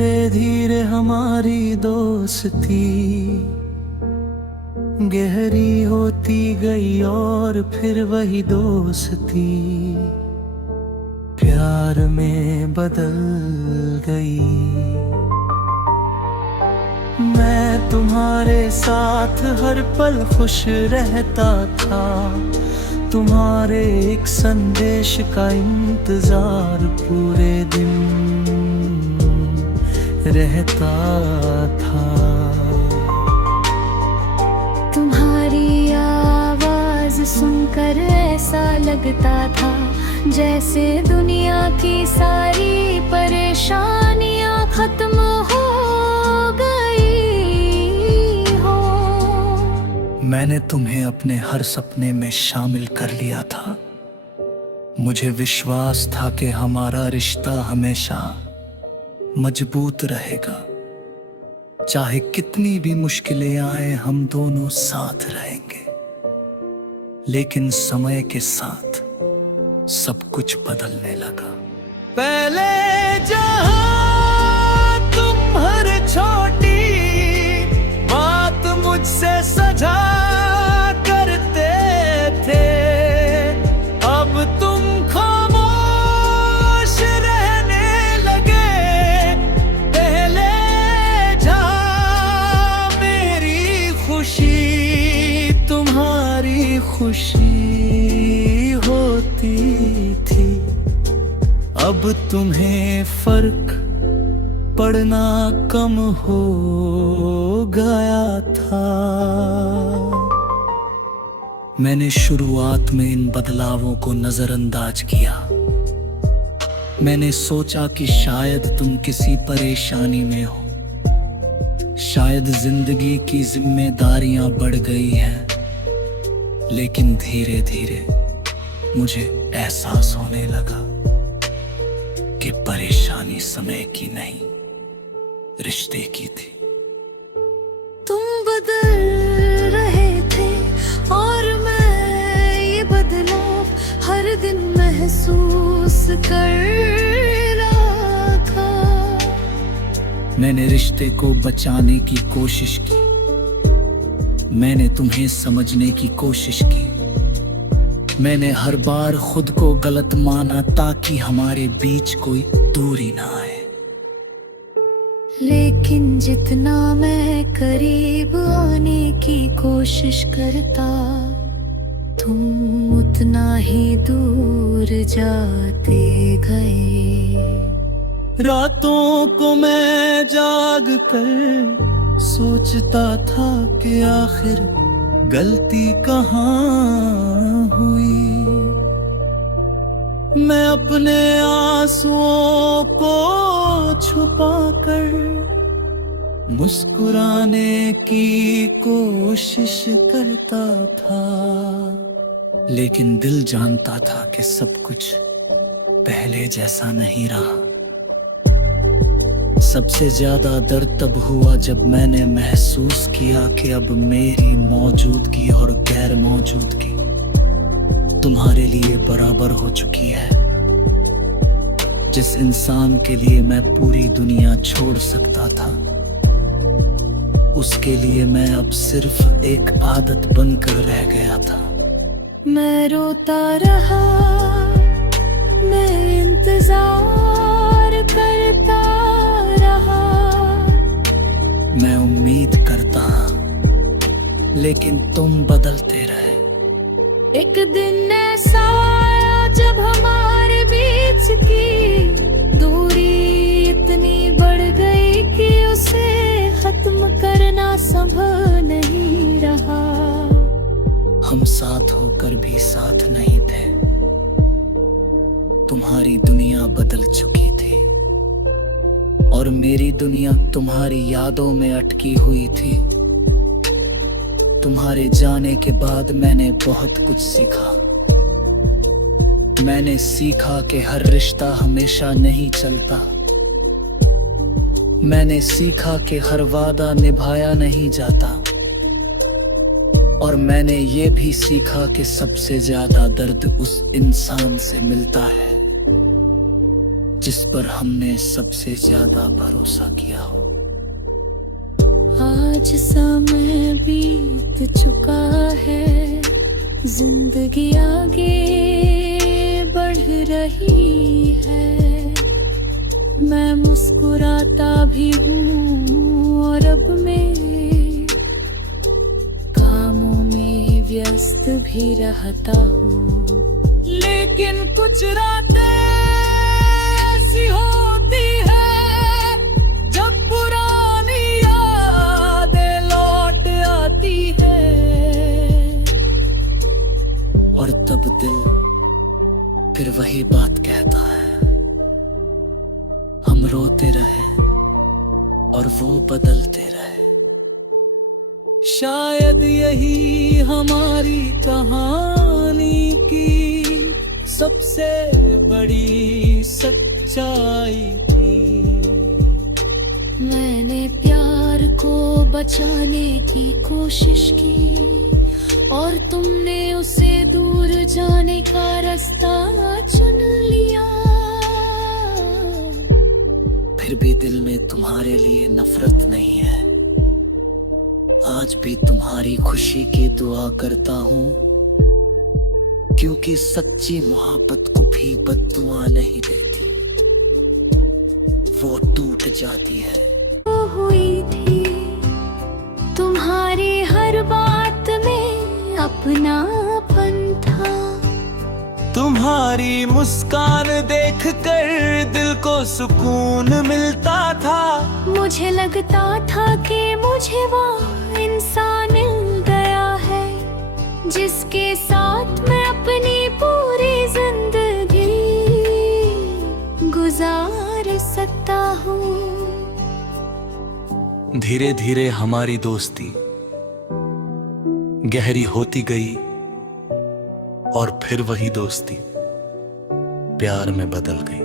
धीरे धीरे हमारी दोस्ती गहरी होती गई और फिर वही दोस्ती प्यार में बदल गई। मैं तुम्हारे साथ हर पल खुश रहता था, तुम्हारे एक संदेश का इंतजार पूरे दिन रहता था। तुम्हारी आवाज सुनकर ऐसा लगता था जैसे दुनिया की सारी परेशानियां खत्म हो गई हो। मैंने तुम्हें अपने हर सपने में शामिल कर लिया था। मुझे विश्वास था कि हमारा रिश्ता हमेशा मजबूत रहेगा। चाहे कितनी भी मुश्किलें आए हम दोनों साथ रहेंगे। लेकिन समय के साथ सब कुछ बदलने लगा। पहले जहां तुम हर छोटी बात मुझसे सजा करते थे, अब तुम खामोश रहने लगे। पहले जहां मेरी खुशी तुम्हारी खुशी होती थी, अब तुम्हें फर्क पड़ना कम हो गया था। मैंने शुरुआत में इन बदलावों को नजरअंदाज किया। मैंने सोचा कि शायद तुम किसी परेशानी में हो, शायद जिंदगी की जिम्मेदारियां बढ़ गई हैं। लेकिन धीरे धीरे मुझे एहसास होने लगा कि परेशानी समय की नहीं, रिश्ते की थी। तुम बदल रहे थे और मैं ये बदलाव हर दिन महसूस कर रहा था। मैंने रिश्ते को बचाने की कोशिश की, मैंने तुम्हें समझने की कोशिश की। मैंने हर बार खुद को गलत माना ताकि हमारे बीच कोई दूरी ना आए। लेकिन जितना मैं करीब आने की कोशिश करता, तुम उतना ही दूर जाते गए। रातों को मैं जाग कर सोचता था कि आखिर गलती कहाँ हुई। मैं अपने आंसुओं को छुपाकर मुस्कुराने की कोशिश करता था। लेकिन दिल जानता था कि सब कुछ पहले जैसा नहीं रहा। सबसे ज्यादा दर्द तब हुआ जब मैंने महसूस किया कि अब मेरी मौजूदगी और गैर मौजूदगी तुम्हारे लिए बराबर हो चुकी है। जिस इंसान के लिए मैं पूरी दुनिया छोड़ सकता था, उसके लिए मैं अब सिर्फ एक आदत बनकर रह गया था। मैं रोता रहा, मैं इंतजार करता रहा। मैं उम्मीद करता, लेकिन तुम बदलते रहे। एक दिन ऐसा आया जब हमारे बीच की दूरी इतनी बढ़ गई कि उसे खत्म करना संभव नहीं रहा। हम साथ होकर भी साथ नहीं थे। तुम्हारी दुनिया बदल चुकी थी और मेरी दुनिया तुम्हारी यादों में अटकी हुई थी। तुम्हारे जाने के बाद मैंने बहुत कुछ सीखा। मैंने सीखा कि हर रिश्ता हमेशा नहीं चलता। मैंने सीखा कि हर वादा निभाया नहीं जाता। और मैंने ये भी सीखा कि सबसे ज्यादा दर्द उस इंसान से मिलता है जिस पर हमने सबसे ज्यादा भरोसा किया हो। आज समय बीत चुका है, जिंदगी आगे बढ़ रही है। मैं मुस्कुराता भी हूँ और अब मैं कामों में व्यस्त भी रहता हूँ। लेकिन कुछ रातें ऐसी होती है जब पुरानी यादें लौट आती है, और तब दिल फिर वही बात कहता है, हम रोते रहे और वो बदलते रहे। शायद यही हमारी कहानी की सबसे बड़ी सच्चाई थी। मैंने प्यार को बचाने की कोशिश की और तुमने उसे दूर जाने का रास्ता चुन लिया। फिर भी दिल में तुम्हारे लिए नफरत नहीं है। आज भी तुम्हारी खुशी की दुआ करता हूँ, क्योंकि सच्ची मोहब्बत को भी बद्दुआ नहीं देती, वो टूट जाती है। वो हुई थी तुम्हारी हर बात में अपनापन था। तुम्हारी मुस्कान देखकर दिल को सुकून मिलता था। मुझे लगता था कि मुझे वो इंसान मिल गया है जिसके साथ मैं अपनी पूरी जिंदगी गुजार सकता हूँ। धीरे धीरे हमारी दोस्ती गहरी होती गई और फिर वही दोस्ती प्यार में बदल गई।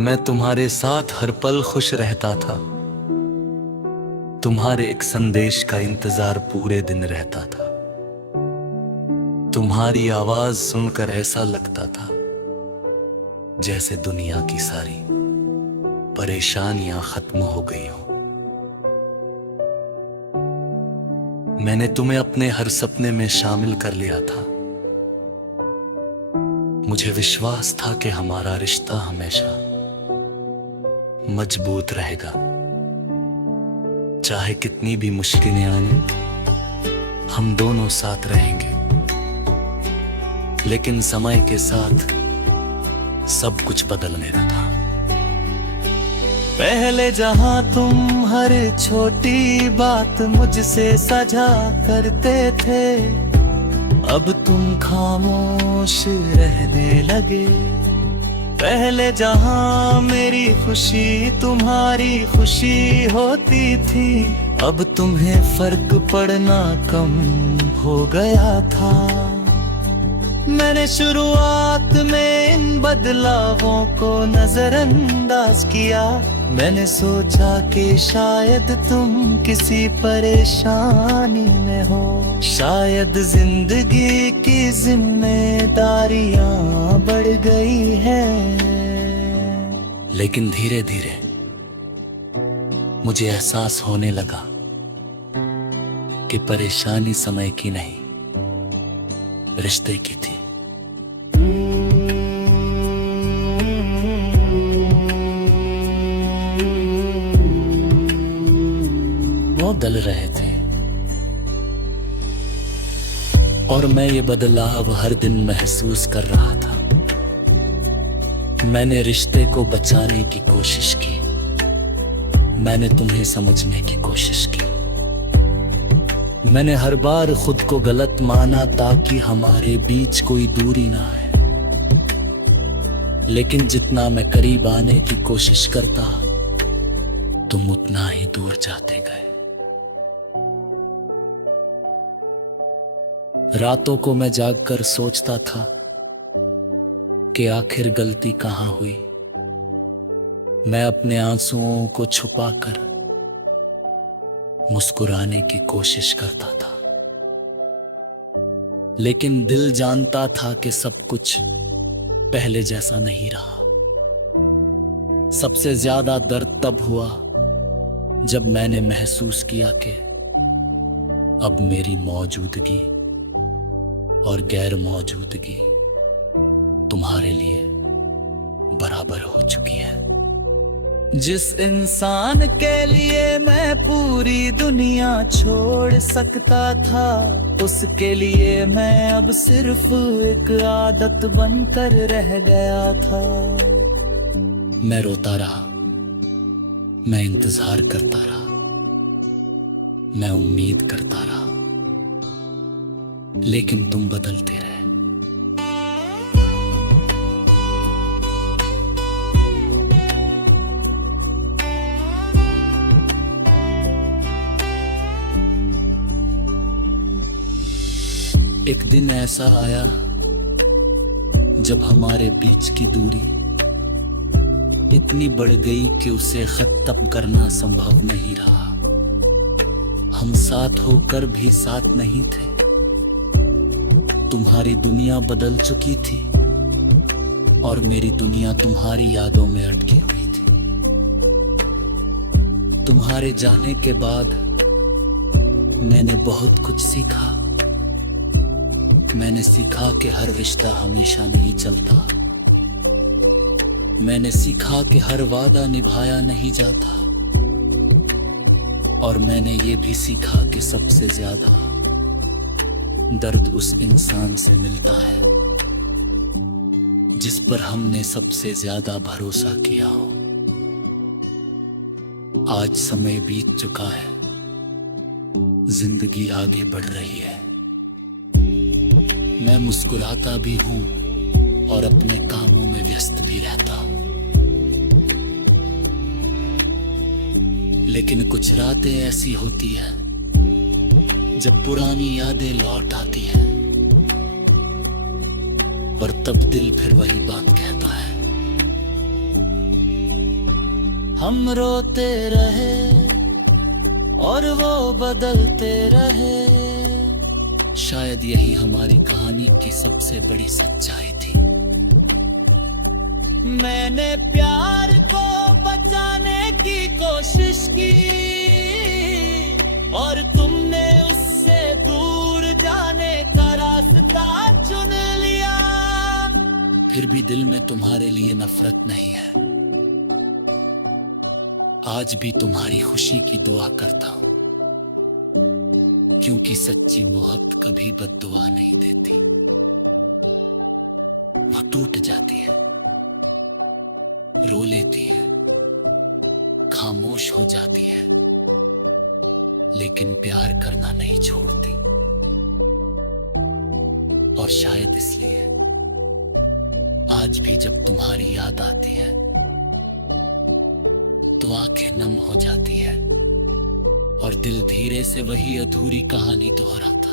मैं तुम्हारे साथ हर पल खुश रहता था। तुम्हारे एक संदेश का इंतजार पूरे दिन रहता था। तुम्हारी आवाज सुनकर ऐसा लगता था जैसे दुनिया की सारी परेशानियां खत्म हो गई हो। मैंने तुम्हें अपने हर सपने में शामिल कर लिया था। मुझे विश्वास था कि हमारा रिश्ता हमेशा मजबूत रहेगा, चाहे कितनी भी मुश्किलें आने, हम दोनों साथ रहेंगे। लेकिन समय के साथ सब कुछ बदलने लगा। पहले जहां तुम हर छोटी बात मुझसे साझा करते थे, अब तुम खामोश रहने लगे। पहले जहां मेरी खुशी तुम्हारी खुशी होती थी, अब तुम्हें फर्क पड़ना कम हो गया था। मैंने शुरुआत में इन बदलावों को नजरअंदाज किया। मैंने सोचा कि शायद तुम किसी परेशानी में हो, शायद जिंदगी की जिम्मेदारियां बढ़ गई हैं। लेकिन धीरे धीरे मुझे एहसास होने लगा कि परेशानी समय की नहीं, रिश्ते की थी। वो बदल रहे थे और मैं ये बदलाव हर दिन महसूस कर रहा था। मैंने रिश्ते को बचाने की कोशिश की, मैंने तुम्हें समझने की कोशिश की। मैंने हर बार खुद को गलत माना ताकि हमारे बीच कोई दूरी ना आए। लेकिन जितना मैं करीब आने की कोशिश करता, तुम उतना ही दूर जाते गए। रातों को मैं जागकर सोचता था कि आखिर गलती कहाँ हुई। मैं अपने आंसुओं को छुपाकर मुस्कुराने की कोशिश करता था, लेकिन दिल जानता था कि सब कुछ पहले जैसा नहीं रहा। सबसे ज्यादा दर्द तब हुआ जब मैंने महसूस किया कि अब मेरी मौजूदगी और गैर मौजूदगी तुम्हारे लिए बराबर हो चुकी है। जिस इंसान के लिए मैं पूरी दुनिया छोड़ सकता था, उसके लिए मैं अब सिर्फ एक आदत बनकर रह गया था। मैं रोता रहा, मैं इंतजार करता रहा, मैं उम्मीद करता रहा, लेकिन तुम बदलते रहे। एक दिन ऐसा आया जब हमारे बीच की दूरी इतनी बढ़ गई कि उसे खत्म करना संभव नहीं रहा। हम साथ होकर भी साथ नहीं थे। तुम्हारी दुनिया बदल चुकी थी और मेरी दुनिया तुम्हारी यादों में अटकी हुई थी। तुम्हारे जाने के बाद मैंने बहुत कुछ सीखा। मैंने सीखा कि हर रिश्ता हमेशा नहीं चलता। मैंने सीखा कि हर वादा निभाया नहीं जाता। और मैंने ये भी सीखा कि सबसे ज्यादा दर्द उस इंसान से मिलता है जिस पर हमने सबसे ज्यादा भरोसा किया हो। आज समय बीत चुका है, जिंदगी आगे बढ़ रही है। मैं मुस्कुराता भी हूं और अपने कामों में व्यस्त भी रहता हूं, लेकिन कुछ रातें ऐसी होती है जब पुरानी यादें लौट आती हैं और तब दिल फिर वही बात कहता है। हम रोते रहे और वो बदलते रहे। शायद यही हमारी कहानी की सबसे बड़ी सच्चाई थी। मैंने प्यार को बचाने की कोशिश की और तुमने उससे दूर जाने का रास्ता चुन लिया। फिर भी दिल में तुम्हारे लिए नफरत नहीं है। आज भी तुम्हारी खुशी की दुआ करता हूं, क्योंकि सच्ची मोहब्बत कभी बद्दुआ नहीं देती। वो टूट जाती है, रो लेती है, खामोश हो जाती है, लेकिन प्यार करना नहीं छोड़ती। और शायद इसलिए आज भी जब तुम्हारी याद आती है तो आंखें नम हो जाती है और दिल धीरे से वही अधूरी कहानी दोहराता है।